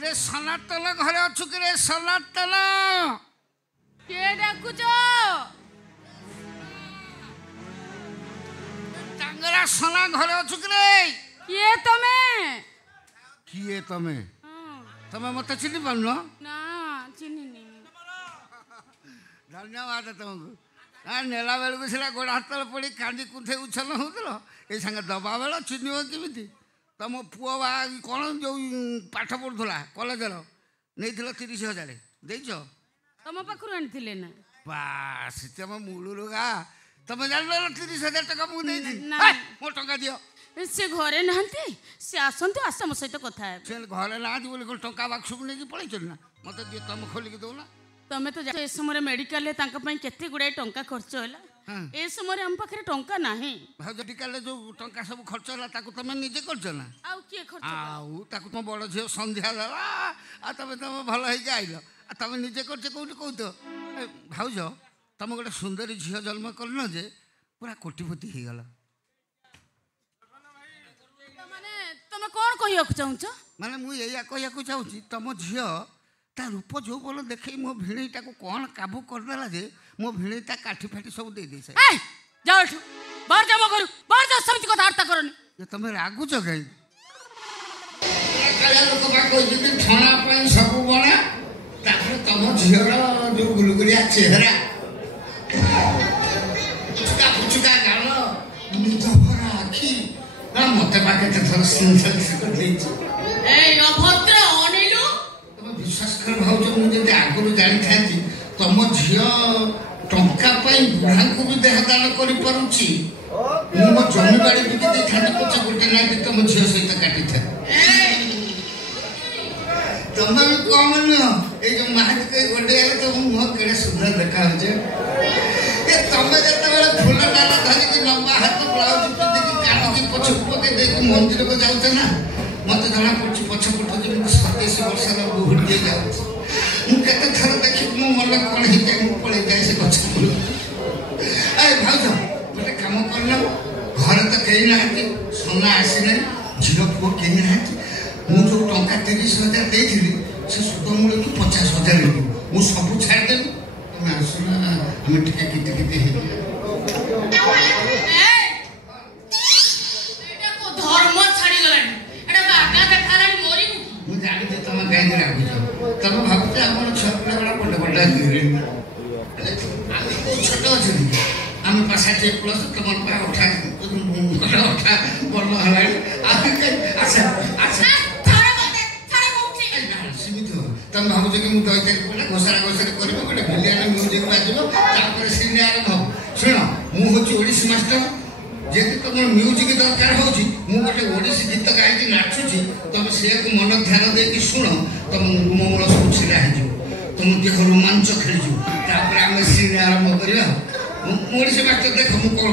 रे सनातन घरे अच्छु कि रे सनातन के डाकुच टांगरा सना घरे अच्छु कि रे किए तमे किए तमे तमे मत चिन्ह पारन ना चिन्हिनी धन्यवाद तुमको नेला बेलू सीधा गोड़ हाथ पड़ी कांदी कुंथे उछल होता ये सांगे दबा बेल चिन्ह केमी तुम पुआ बा कौन जो पाठ पढ़ुला कलेज नहीं 30,000 देच तुम पाखर आनी ना बास तुम मूलू गा तुम जान 30,000 टका मुझे मो टा दियो से घरे नहांती से आसंती आस मो सहित कथा से घरे ना बोली कौन टंका बाक्स को नहीं पड़े ना मत दियो तुम खोलिक दौना तमें तो ए समय मेडिकल केते गुड़ाई टंका खर्च है ए समय आम पाखे टंका नाही मेडिकल जो टंका सब खर्च है तुम निजे कर ना आउ किए खर्च तुम बड़ झील संध्या देला आ तुम भल हो आइल तुम निजे कर कौट कौ तो भाज तुम गोटे सुंदरी झील जन्म करन जे पूरा कोटिपति हो गला तुम कौन कह चाहूच माने मुझे कहू चाहूँगी तुम झील ता रूप जो बोल देखे मो भिणईटा को कौन काबू करदेला जे मो भिणईटा काठी फाटी सब दे दे ए जाओ बाहर जा मो घर बाहर जा समिति कथा वार्ता करनी ये तुम रागुच कहीं काला लोक बा कहि दिन छणा पई सब बना तापर तुम झीर जो गुलगुलिया चेहरा चुका गाल निधभरा आखि ना मते पाके थर सिंथल कर देछि ए अभद्र अनिलु विश्वास कर भाव मुझे आगुरी जानी था तुम झी टंका बुढ़ा को भी देहदान कर मो जमी बाड़ी बिकी पचे गोटे ना तुम झील सहित काटी था तुम भी कम नुह ये महादीप गोटे तुम मुह केड़े सुंदर देखा तुम जो फूल डाल धरिकी लंबा हाथ ब्लाउज पिंधिकी कान की पछ पके मंदिर को जाऊे ना मत जना पड़ी पछपट जो 27 वर्षर बुढ़ी जाऊँ मुझे थर देखी मो मन कौन हो जाए पड़े जाए से गच भाज गोटे कम कर घर तो कहीं ना सोना आसी ना झील पुओ कहीं ना मुझे टा 30,000 देती से सुद मूल्य की 50,000 मुझे सब छाड़देवी तुम आसना आम टे किते धर्म छाड़ी गलानी जानी तुम कहीं रागुच तुम भावुच आम छुआ पिला बड़ा बड़ा छोट अच्छे आम पासाटे प्लस तुम अठा अठा बल सेमती हो तुम भावुच कि मुझे 2 4 पिला घोषणा घोषणा कर गोटे भिलियन म्यूजिक बाजब सिनियर हम शुण मुझे ओडिसी मास्टर जी तुम म्यूजिक दरकार हो गोटे ओडिसी गीत गाई नाचुची तुम से मन ध्यान देकी शुण तुम मूल सब छिड़ा हो तुम देह रोमांच खेल आम सीन आरंभ करवा ओडिसी मास्टर देख मु कौन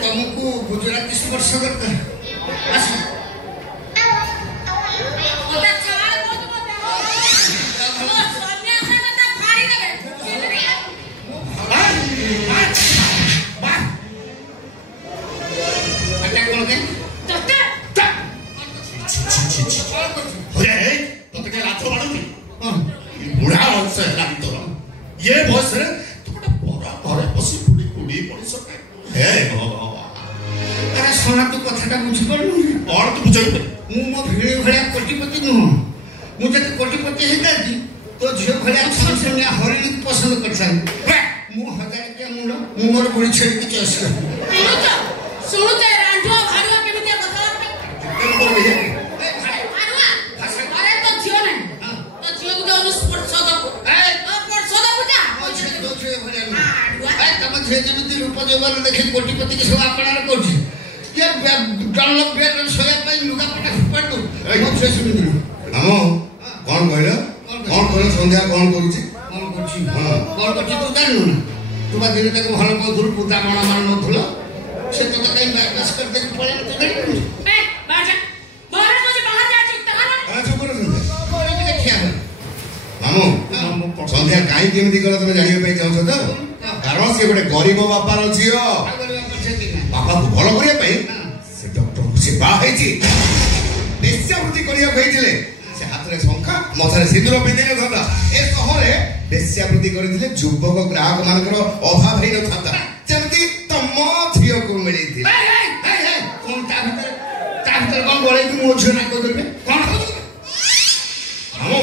तुमको गुजराती स्पर्श दरकार कौन ये बयस रे तू गोटे बड़ा घरे बसी कुड़ी कुड़ी मଣିଷ हे अरे सोना तू कथाटा बुझिपारनु कौन तू बुझाई पे मु मो भिड़े भलिया कोटिपति नुह मु जति कोटिपति हेताती तो झियो भलिया छनछनिया हरिणी पसंद करछान मु 1000 के मुंड मु मोर बुढ़ी छेड़ी के चॉइस कर सुनुते रांझो भाड़ुआ केमितिया कथा अरे तो झियो नहीं तो झियो को जो स्पोर्ट सदको स्पोर्ट सदको जा तो छे भलिया ए तम झे जेमिति रूप जवन देखि कोटिपति के सब आपणार करछि ये डनलप बेड सोया पई लुगा पटा फुपाडू मो छे सुनि हमो कौन कहलो कौन कहलो संध्या कौन करूची कौन करछि कौन करछि तू जाननु ना तू बा दिन तक भल पधुर पुता मण मान नथुलो से तो कहीं बाईपास कर दे पड़े तो नहीं ए बाजा बोले मुझे बाहर जा चुकता है अरे चुप करो संध्या कोई भी देखिया मामू संध्या काई केमिति कला तमे जानियो पे चाहछो तो कारण से गोटे गरीब बापार झियो बापा को भल करिया पे से डॉक्टर से बा हेची बेस्यावृत्ति करिया कहिथिले से हाथ रे शंखा मथारे सिंदूर पिंदिले था ए सहरे बेस्यावृत्ति करिथिले युवक ग्राहक मानकर अभाव हेइ न था जेमति तम झियो को मिली थी कौन ता भीतर कौन बोले कि मो झियो ना को देबे कौन हमो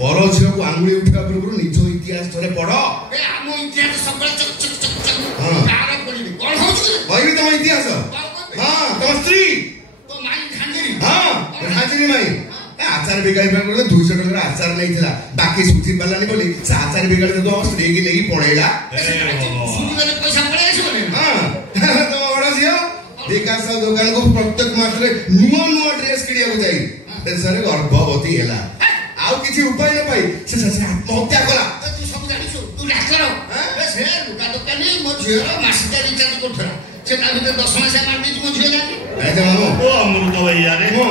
पर झियो को आंगुली उठा पूर्व निज इतिहास थरे पढ़ो ए हम इतिहास सब चक चक चक चक हां तारा बोली कौन हो कहबी तम इतिहास हां तम स्त्री तो माई खांगरी हां खांचरी माई आचार बिगाड़ी पर 200 टका आचार नहीं थिला बाकी सुथि पलानी बोली से आचार बिगाड़ी तो स्त्री की नहीं पड़ेला सुनी वाले पैसा पड़े आसी हां तो बड़ा झियो विकास दुकान को प्रत्येक मास रे नुआ ड्रेस किनिया को जाई देशरे गर्भवती हैला आउ किछि उपाय न पाई से आत्महत्या कला तू सब जानि छु तू डाक्टर ए से लुका दुकानी मो झियो मासिका रिचार्ज करथरा से ता भीतर 10 मास मार दी मो झियो जानि ए जमानो ओ अमृत भैया रे हो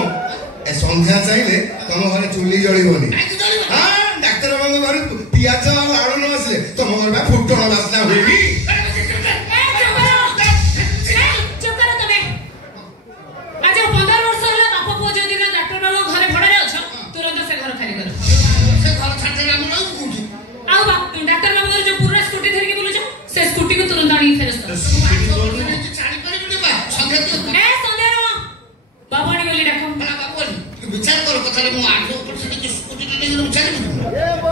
ए संध्या चाहिए तम घरे चुली जळिबोनी काई जळिबो हां डाक्टर बाबू घर पियाज लाडू न आसले तम घर बा फुटण वासना होई विचार करो कथा रे मु आठो ऊपर से कि स्कूटी टे ने विचार करू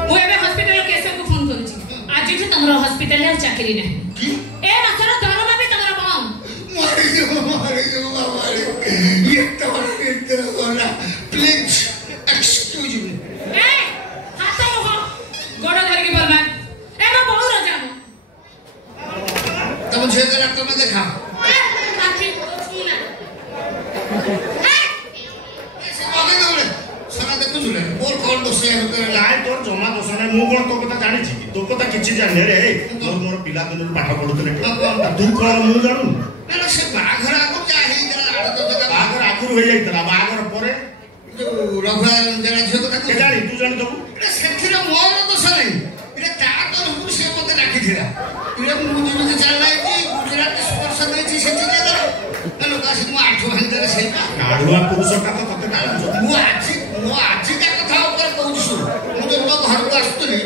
मु एबे हॉस्पिटल केस को फोन करूची आज जे तमरो हॉस्पिटल ले चाकरी नहीं की ए मासर दरमा भी तमरो बम मारे जो बाबा रे ये तो वाला प्लीज एक्सक्यूज मी ए हाथ मुह गोड़ धर के बलवान ए मैं बहु राजा तुम जे करा तुम देखा ए काठी छूना बोल कौन दोषी है नाय तोर जमा दोष नाही मु कोन तो कथा जानि छी तो कथा किछि जानि रे मोर मोर पिला दिन पाठ पढुतले तू कोन मु जानु ना से बाघर आको चाहि जरा आड़ तो जगह बागर आगुर होई जाइतला बागर परे रघुआ जरा झियो कथा के जानि तू जानि दबु ए सेथिरे मोर दोष नाही इरे ता तो रूप से मते राखी थिला इरे मु जिमे चलला कि गुजरात स्पर्श नै छी सेति के दर हेलो कासी मु आठो हंदरे सेपा काडुआ पुरुष का तो कते डाल मु आज का कथा ऊपर कहू छु मु जो घर को आस्तुनी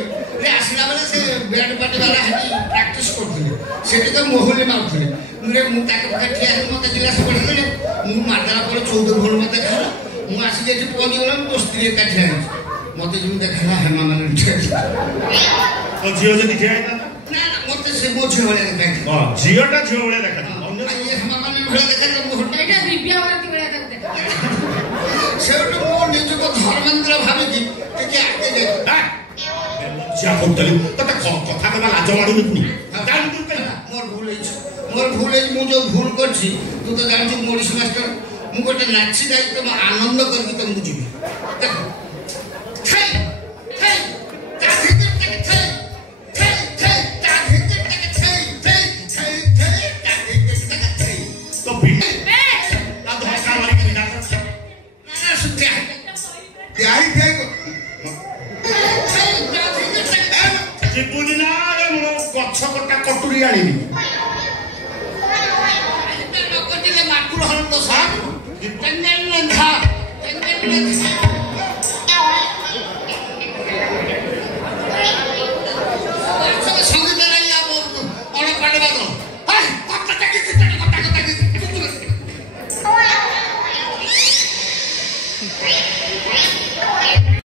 रे आसिला बेले से बैंड पार्टी वाला हटी प्रैक्टिस करथले सेठी तो मोहले मारथले मुरे मु ताके पका ठिया मते गिलास पड़ले मु मारला पर 14 भोर मते खाला मु आसी जे पहुंच गेला तो स्त्री का ठिया मते जिम देखला हेमा माने ठिया तो जियो जे दिखे आइता ना ना मते से मो झियो वाले देखा हां जियोटा जियो वाले देखा अन्य ये हेमा माने भले देखा तो मोहटा एटा दिव्या वाला वाला देखा सेठो मो निजको धर्मेंद्र भाबी कि आगे जाय जा होतले तते कथा कथा लाज माडुनी पुनी जान तू कला मोर भूल है मु जो भूल करछि तू तो जान छु मोरिस मास्टर मु गोटे नाची जाई तो आनंद करके तुम बुझिबी देखो थाई थाई काहे के थाई थाई थाई काहे के थाई थाई थाई थाई काहे के थाई तो भी ना धक्का मारी के ना ना सुत्या याई थे जिबुदिना रे मो गछ कटा कटुरी आनिबी माकुड़ हल तो सा तेंगेल ने था तेंगेल ने